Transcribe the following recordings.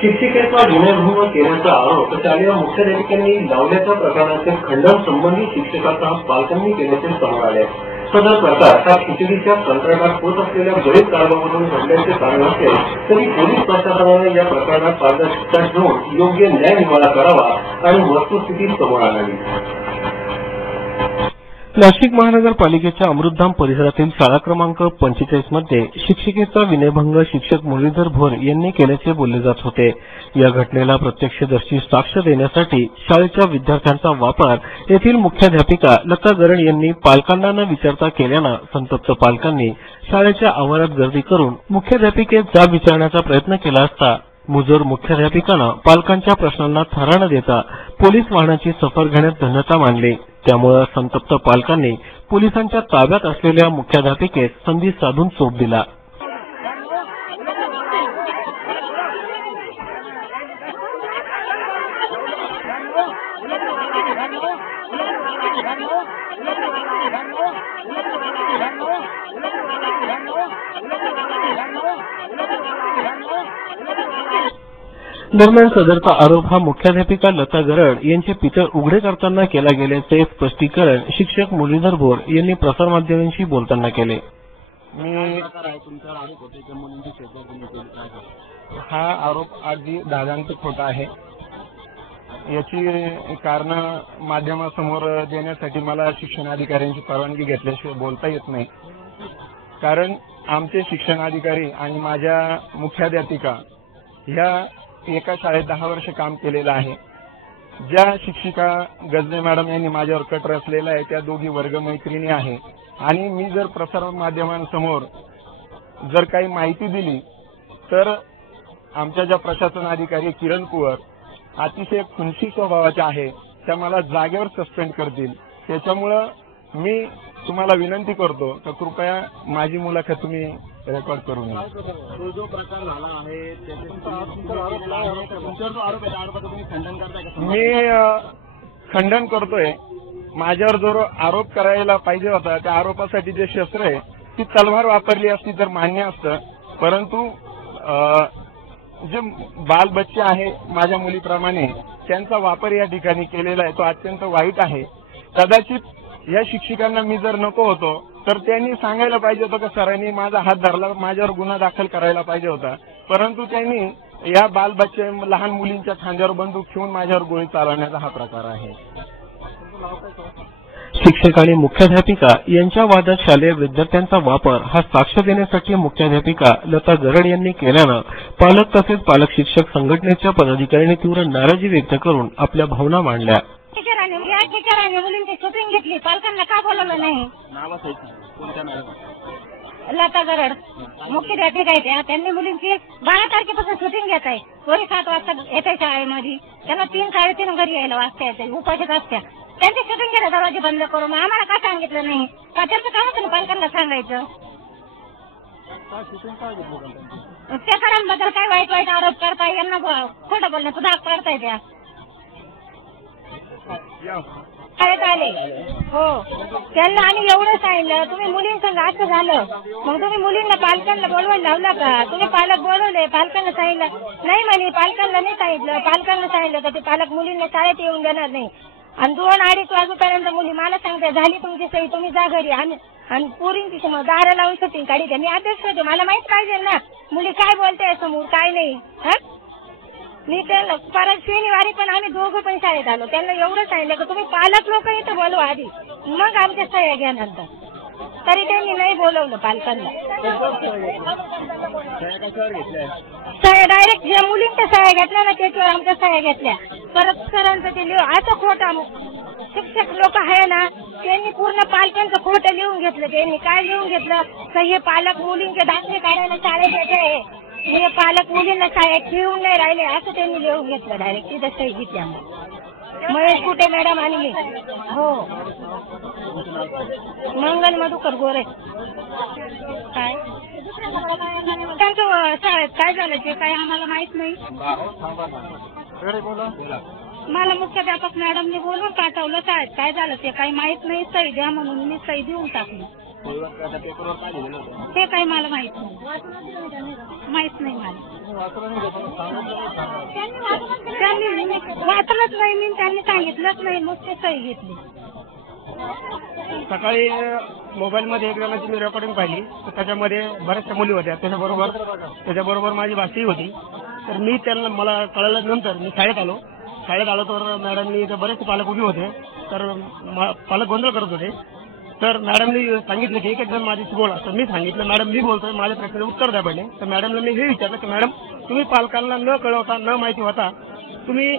शिक्षिकेचा विनयभंग केल्याचा आरोप शालेय मुख्याध्यापिकांनी लावल्याच्या प्रकाराचे खंडन संबंधित शिक्षकांसह पालकांनी केल्याचे समोर आले. सदर प्रकार हा खिचडीच्या कंत्राटात होत असलेल्या गरीब कारभारावरून घडल्याचे कारण असेल तरी पोलीस प्रशासनाने या प्रकरणात पारदर्शकता घेऊन योग्य न्याय निवाडा करावा आणि वस्तुस्थिती समोर आणावी. नाशिक महानगरपालिकेच्या अमृतधाम परिसरातील शाळा क्रमांक 45 मध्ये शिक्षिकेचा विनयभंग शिक्षक मुरलीधर भोर यांनी केल्याचे बोलले जात होते. या घटनेला प्रत्यक्षदर्शी साक्ष देण्यासाठी शाळेच्या विद्यार्थ्यांचा वापर येथील मुख्याध्यापिका लता गरड यांनी पालकांना न विचारता केल्यानं संतप्त पालकांनी शाळेच्या आवारात गर्दी करून मुख्याध्यापिकेस जाब विचारण्याचा प्रयत्न केला असता मुजोर मुख्याध्यापिकानं पालकांच्या प्रश्नांना थारा न देता पोलीस वाहनाची सफर घेण्यात धन्यता मानली. त्यामुळे संतप्त पालकांनी पोलिसांच्या ताब्यात असलेल्या मुख्याध्यापिकेस संधी साधून चोप दिला. दरम्यान सदरचा आरोप हा मुख्याध्यापिका लता गरड यांचे पितळ उघडे करताना केला गेल्याचे स्पष्टीकरण शिक्षक मुरलीधर भोर यांनी प्रसारमाध्यमांशी बोलताना केले. हा आरोप अगदी दादांचा खोटा आहे. याची कारण माध्यमासमोर देण्यासाठी मला शिक्षणाधिकाऱ्यांची परवानगी घेतल्याशिवाय बोलता येत नाही. कारण आमचे शिक्षणाधिकारी आणि माझ्या मुख्याध्यापिका ह्या एका शाळेत 10 वर्ष काम केलेलं आहे. ज्या शिक्षिका गजने मॅडम यांनी माझ्यावर कट रचलेला आहे त्या दोघी वर्गमैत्रिणी आहे आणि मी जर प्रसार माध्यमांसमोर जर काही माहिती दिली तर आमच्या ज्या प्रशासन अधिकारी किरण कुवर अतिशय खुनशी स्वभावाच्या आहे त्या मला जागेवर सस्पेंड करतील. त्याच्यामुळं मी तुम्हाला विनंती करतो तर कृपया माझी मुलाखत तुम्ही रेकॉर्ड करू नये. जो प्रकार झाला आहे मी खंडन करतोय. माझ्यावर जो आरोप करायला पाहिजे होता त्या आरोपासाठी जे शस्त्र आहे ती तलवार वापरली असती तर मान्य असतं. परंतु जे बाल बच्चे आहे माझ्या मुलीप्रमाणे त्यांचा वापर या ठिकाणी केलेला आहे तो अत्यंत वाईट आहे. कदाचित या शिक्षिकांना मी जर नको होतो तर त्यांनी सांगायला पाहिजे होतं की सरांनी माझा हात धरला माझ्यावर गुन्हा दाखल करायला पाहिजे होता. परंतु त्यांनी या बालबच्चे लहान मुलींच्या खांद्यावर बंदूक ठेवून माझ्यावर गोळी चालवण्याचा हा प्रकार आहे. शिक्षक आणि मुख्याध्यापिका यांच्या वादात शालेय विद्यार्थ्यांचा वापर हा साक्ष देण्यासाठी मुख्याध्यापिका लता गरड यांनी केल्यानं पालक तसेच पालक शिक्षक संघटनेच्या पदाधिकाऱ्यांनी तीव्र नाराजी व्यक्त करून आपल्या भावना मांडल्या. मुलींची शूटिंग घेतली पालकांना का बोलवलं नाही. लता गरड मुख्याध्यापिका आहे त्यांनी मुलींची 12 तारखेपासून शूटिंग घेत आहे. पोरी 7 वाजता येते शाळेमध्ये त्यांना 3-3:30 घरी यायला वाजता येते उपाशीच असत्या. त्यांची शूटिंग केलं दरवाजे बंद करून आम्हाला का सांगितलं नाही का त्यांचं काम होतं पालकांना सांगायचं. त्या सरांबद्दल काय वाईट वाईट आरोप करताय यांना खोटं बोलण्याचं दाग काढताय त्या शाळेत आले हो त्यांना आणि एवढं सांगितलं तुम्ही मुलींसंग असं झालं मग तुम्ही मुलींना पालकांना बोलवायला लावला का. तुम्ही पालक बोलवले पालकांना सांगितलं नाही म्हणे पालकांना नाही सांगितलं. पालकांना सांगितलं तर ते पालक मुलींना शाळेत येऊन देणार नाही. आणि 2-2:30 वाजेपर्यंत मुली मला सांगते झाली तुमची सही तुम्ही जा घरी आणि पोरींची समोर दारं लावून शूटिंग काढी मी आदेश करते. मला माहित पाहिजे ना मुली काय बोलते समोर काय नाही. मी त्यांना परत शनिवारी पण आम्ही दोघं पण शाळेत आलो त्यांना एवढं सांगितलं की तुम्ही पालक लोक इथं बोलवा आधी मग आमच्या सह्या घ्या नंतर. तरी त्यांनी नाही बोलवलं पालकांना. सह्या डायरेक्ट ज्या मुलींच्या सह्या घेतल्या ना त्याच्यावर आमच्या सह्या घेतल्या. परत सरांचं ते लिहू असं खोटं शिक्षक लोक आहे ना त्यांनी पूर्ण पालकांचं खोटं लिहून घेतलं. त्यांनी काय लिहून घेतलं तर हे पालक मुलींचे दाखले काढायला शाळेत येते हे पालक मुलींना शाळेत ठेवून नाही राहिले असं त्यांनी लिहून घेतलं. डायरेक्ट तिथं सही घेतली महेश कुठे मॅडम आणि मी हो मंगल मधुकर गोरे. काय त्यांचं शाळेत काय झालं ते काय आम्हाला माहित नाही. मला मुख्याध्यापक मॅडमने बोलून पाठवलं शाळेत काय झालं ते काही माहित नाही. सही द्या म्हणून मी सही देऊन टाकली ते काही मला माहित नाही. माहित नाही मला. त्यांनी वाचलंच नाही मी, त्यांनी सांगितलंच नाही, मग ते सही घेतली. सकाळी मोबाईलमध्ये एक जणांची मी रेकॉर्डिंग पाहिली, तर त्याच्यामध्ये बऱ्याचशा मुली होत्या, त्याच्याबरोबर माझी भाषी होती. तर मी त्यांना, मला कळल्यानंतर मी शाळेत आलो तर मॅडमनी, तर बरेचसे पालक उभे होते, तर पालक गोंधळ करत होते. तर मॅडमनी सांगितलं की एक जण माझ्याशी बोला. तर मी सांगितलं मॅडम मी बोलतोय, माझ्या प्रश्नाचं उत्तर द्या पहिले. तर मॅडमला मी हे विचारलं की मॅडम तुम्ही पालकांना न कळवता, न माहिती होता तुम्ही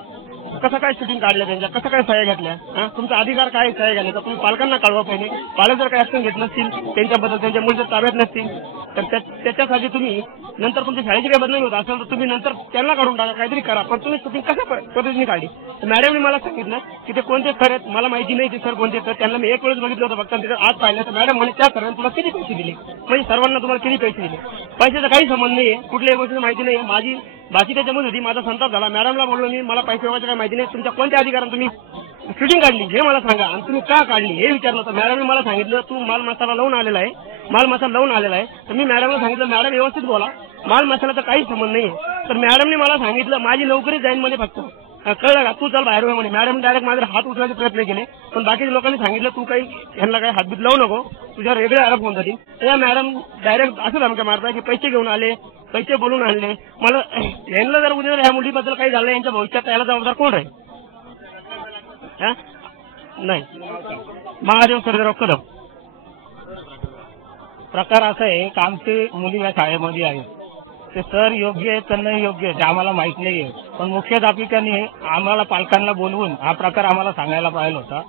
कसं काय शूटिंग काढलं, त्यांच्या कसं काय सह्या घेतल्या, तुमचा अधिकार काय सह्या घ्यायला, तर तुम्ही पालकांना कळवा पहिले. पालक जर काही ऍक्शन घेत नसतील त्यांच्याबद्दल, त्यांच्या मुलीच्या ताब्यात नसतील, तर त्याच्यासाठी तुम्ही नंतर तुमच्या शाळेची काही बदनामी होत असेल तर तुम्ही नंतर त्यांना काढून टाका, काहीतरी करा, पण तुम्ही शूटिंग कशा पद्धतीने काढली. तर मॅडमने मला सांगितलं की ते कोणते सर आहेत, मला माहिती नाही ते सर कोणते. तर त्यांना मी एक वेळेस बघितलं होतं फक्त, तिथे आज पाहिलं. तर मॅडम म्हणे त्या सरांनी तुला किती पैसे दिले, म्हणजे सर्वांना तुम्हाला किती पैसे दिले. पैशाचा काही संबंध नाहीये, कुठल्याही गोष्टीची माहिती नाही. माझी बाकी त्याच्यामध्ये होती, माझा संताप झाला. मॅडमला बोललो मी, मला पैसे वगैरे काही माहिती नाही, तुमच्या कोणत्या अधिकाराने तुम्ही शूटिंग काढली हे मला सांगा, आणि तुम्ही का काढली हे विचारलं. तर मॅडमने मला सांगितलं तू माल मसाला लावून आलेला आहे. तर मी मॅडमला सांगितलं मॅडम व्यवस्थित बोला, माल मसाल्याचा काही संबंध नाहीये. तर मॅडमने मला सांगितलं माझी नोकरी जाईन मध्ये फक्त, कळलं का, तू चल बाहेर हो म्हणे. मॅडम डायरेक्ट माझ्यावर हात उचलायचे प्रयत्न केले, पण बाकीच्या लोकांनी सांगितलं तू काही ह्यांना काही हातबीत लावू नको, तुझ्यावर वेगळे आरोप होऊन जातील. त्या मॅडम डायरेक्ट असं धमक्या मारताय की पैसे घेऊन आले, पैसे बोलून आणले. मला यांना जर उद्या ह्या मुलीबद्दल काही झालं यांच्या भविष्यात याला जबाबदार कोण आहे? नाही, महादेव सर्जेराव कदम. प्रकार असा आहे की आमची मुली या शाळेमध्ये आहे, ते सर योग्य आहेत त्यांना योग्य आहे ते आम्हाला माहित नाहीये, पण मुख्याध्यापिकांनी आम्हाला पालकांना बोलवून हा प्रकार आम्हाला सांगायला पाहिजे होता.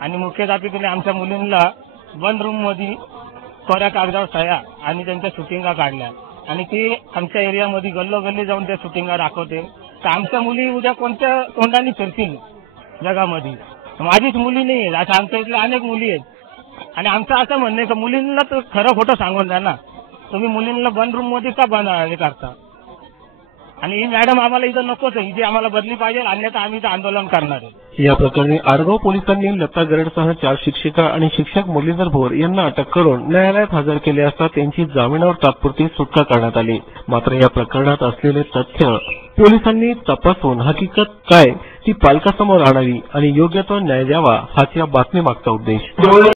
आणि मुख्याध्यापिकेने आमच्या मुलींना बंद रूम मध्ये कोऱ्या कागदावर सह्या आणि त्यांच्या शूटिंगा काढल्या, आणि ती आमच्या एरियामध्ये गल्लोगल्ली जाऊन त्या शूटिंगा दाखवते. तर आमच्या मुली उद्या कोणत्या तोंडाने फिरतील जगामध्ये? माझीच मुली नाही आहेत, अशा आमच्या इथल्या अनेक मुली आहेत. आणि आमचं असं म्हणणं आहे की मुलींना तर खरं खोटं सांगून द्या ना, तुम्ही मुलींना बंद रूम मध्ये का हे करता? आणि ही मॅडम आम्हाला इथं नकोच आहे, जी आम्हाला बदली पाहिजे, अन्यथा आम्ही इथं आंदोलन करणार आहे. या प्रकरणी आडगाव पोलिसांनी लता गरडसह 4 शिक्षिका आणि शिक्षक मुरलीधर भोर यांना अटक करून न्यायालयात हजर केले असता त्यांची जामिनावर तात्पुरती सुटका करण्यात आली. मात्र या प्रकरणात असलेले तथ्य पोलिसांनी तपासून हकीकत काय ती पालकासमोर आणावी आणि योग्य तो न्याय द्यावा हाच या बातमीमागचा उद्देश.